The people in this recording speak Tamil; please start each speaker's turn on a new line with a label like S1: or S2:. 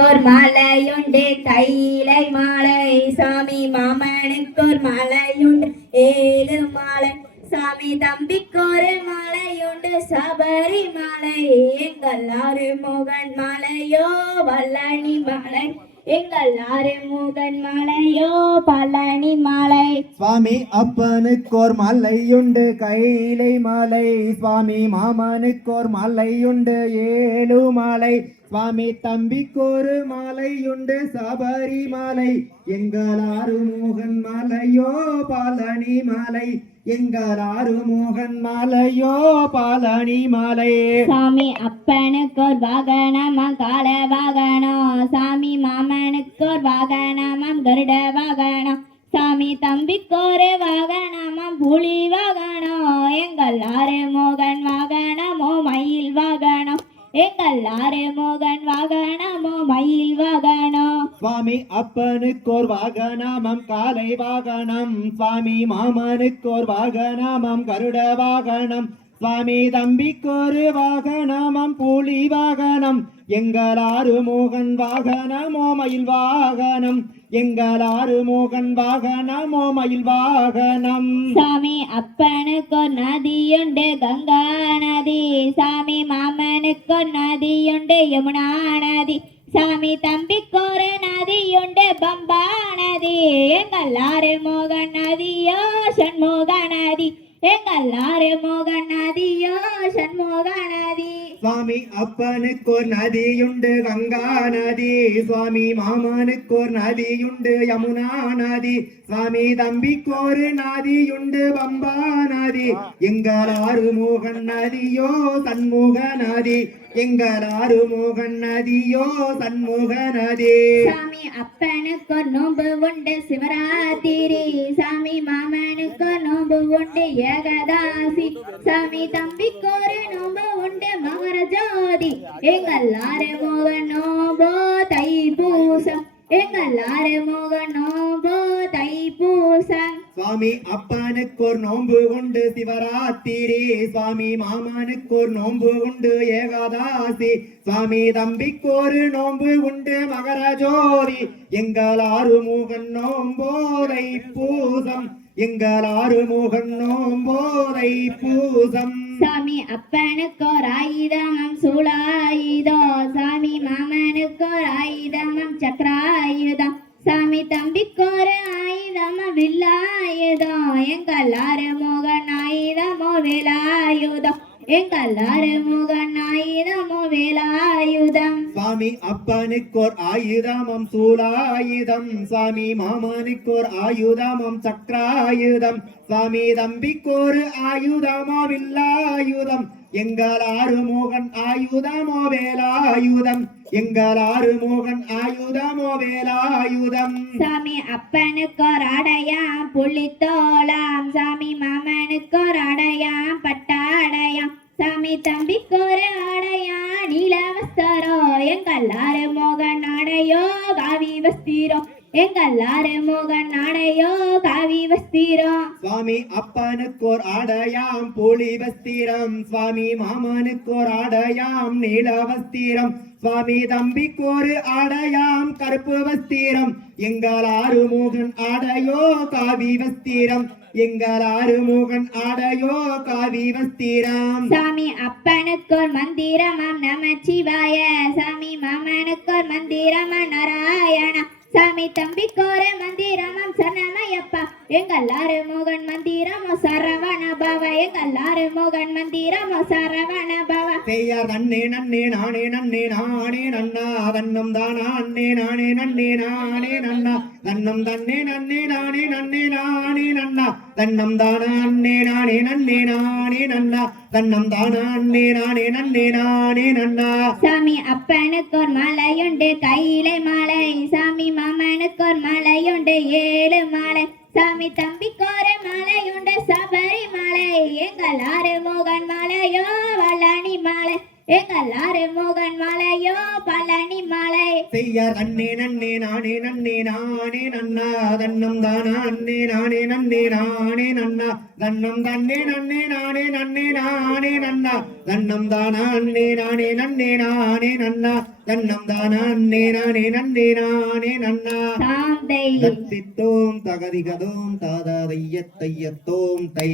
S1: ஒரு மலையுண்டு கையிலை மாலை. சாமி மாமனுக்கு ஒரு மலையுண்டு ஏழு மாலை. சாமி தம்பிக்கு ஒரு மலையுண்டு சபரி மாலை. எங்கள் ஆறு மோகன் மலையோ வல்லணி மாலை. எங்கள் ஆறு முகன் மாலையோ பழனி மாலை.
S2: சுவாமி அப்பனுக்கோர் மலையுண்டு கைலை மாலை. சுவாமி மாமனுக்கோர் மலையுண்டு ஏழு மாலை. சுவாமி தம்பிக்கோரு மாலையுண்டு சபரி மாலை எங்கள் ஆறுமுகன் மாலையோ பழனி மாலை. எங்கள் ஆறுமுகன் மாலையோ பாலனி மாலை.
S1: சாமி அப்பனுக்கு ஒரு வாகனமாம் கால வாகனம் சாமி மாமனுக்கு ஒரு வாகனமாம் கருட வாகனம் சாமி தம்பிக்கு ஒரு வாகனமாம் புலி வாகனம் எங்கள் ஆறு மோகன் வாகனமோ மயில் வாகனம் எங்கள் ஆறு மோகன் வாகனமோ மயில் வாகனம்
S2: சுவாமி அப்பனுக்கோர் வாகனமம் காலை வாகனம். சுவாமி மாமனுக்கோர் வாகனமம் கருட வாகனம். சுவாமி தம்பிக்கொரு வாகனமம் புலி வாகனம். எங்கள் ஆறு மோகன் வாகனமோ மயில் வாகனம். எங்கள் ஆறு மோகன் வாகனமோ மயில் வாகனம்.
S1: சாமி அப்பனுக்கு நதியுண்டு கங்கா நதி. சாமி மாமனுக்கு ஒரு நதியுண்டு யமுனா நதி. சாமி தம்பிக்கு ஒரு நதியுண்டு பம்பா நதி. எங்கள் ஆறு மோகன் நதியோ சண்முக நதி. எங்கள்
S2: சுவாமி அப்பனுக்கு ஒரு நதியுண்டு கங்கா நதி. சுவாமி மாமனுக்கு ஒரு நதியுண்டு யமுனா நதி. சுவாமி தம்பிக்கு ஒரு நதியுண்டு பம்பா நதி. எங்கள் ஆறுமுகன் நதியோ சண்முக நதி. எங்கள் ஆறுமுகன் நதியோ சண்முக நதி.
S1: சாமி அப்பனுக்கு நோம்பு உண்டு சிவராத்திரி. சாமி மாமனுக்கு நோம்பு உண்டு ஏகதாசி. சாமி தம்பிக்கு ஒரு நோம்பு எங்கள் ஆறு மோக தை பூசம். எங்கள் ஆறு மோக தை பூசம்.
S2: சுவாமி அப்பனுக்கோர் நோன்பு உண்டு சிவராத்திரி. சுவாமி மாமனுக்கோர் நோன்பு உண்டு ஏகாதாசி. சுவாமி தம்பிக்கு ஒரு நோன்பு உண்டு மகர ஜோதி எங்கள் ஆறுமுகன் நோம்போதை பூசம். எங்கள் ஆறு ஆறுமுகன் நோம்போதை பூசம்.
S1: சாமி அப்பனுக்கு ஆயுதமம் சூளாயுதோ சாமி மாமனுக்கு ஆயுதமம் சக்கராயுதம். சாமி தம்பிக்கு ஆயுதமம் வில்லாயுதம். எங்கள் ஆறு மோகன் ஆயுதமோ விலாயுதம் எங்கள் ஆறு முகன் ஆயுதமோ வேலாயுதம்.
S2: சுவாமி அப்பனுக்கோர் ஆயுதமம் சூலாயுதம். சுவாமி மாமனுக்கோர் ஆயுதமம் சக்கராயுதம். சுவாமி தம்பிக்கோரு ஆயுதமோ வில்லாயுதம். எங்கள் ஆறுமுகன் ஆயுதமோ வேலாயுதம். எங்கள் ஆறுமுகன் ஆயுதமோ வேலாயுதம்.
S1: சாமி அப்பனுக்கு ஒரு அடையாம் புள்ளித்தோளாம் சாமி மாமனுக்கு காவி வஸ்திரோ எங்கள் ஆறு மோகன் அடையோ காவி வஸ்திரோ
S2: சுவாமி அப்பனுக்கோர் ஆடையாம் புலி வஸ்திரம். சுவாமி மாமனுக்கோர் ஆடையாம் நீல வஸ்திரம். சுவாமி தம்பிக்கோரு ஆடையாம் கருப்பு வஸ்திரம். எங்கள் ஆறுமுகன் ஆடையோ காவி வஸ்திரம். எங்கள் ஆறுமுகன் ஆடையோ காவி வஸ்திரம்.
S1: சாமி அப்பனுக்கோர் மந்திரமாம் நமச்சிவாய சாமி மாமனுக்கோர் மந்திரமாம் நாராயணா. ஆறு மோகன் மந்திரமோ சரவண பவ எங்கள் ஆறு மோகன் மந்திரமோ சரவண பவ.
S2: செய்யார் நன்னே நன்னே நானே நன்னே நானே நன்னா. தன்னம் தானா அன்னே நானே நன்னே நானே நன்னா. தன்னம் தன்னே நன்னே நானே நன்னே நானே நன்னா. தன்னம் தானா அன்னே நானே நன்னே நானே நன்னா. தன்னம் தானா அன்னே நானே நன்னே நானே நன்னா.
S1: சாமி அப்பனுக்கோர் மலையுண்டு கையிலை மாலை ஆறு மோகன் மலையோ பழனி மலை.
S2: செய்ய தன்னே நன்னே நானே நன்னே நானே நன்னா தன்னம் தானா அன்னே நானே நன்னே நானே நன்னா தன்னம் தன்னே நன்னே நானே நன்னே நானே நன்னா தன்னம் தானா அன்னே நானே நன்னே நானே நன்னா தன்னம் தானா அன்னே நானே நன்னே நானே நன்னா
S1: தாம் தை
S2: தத்தித்தோம் தகதிகதோம் தாதா தையத்தையத்தோம் தை.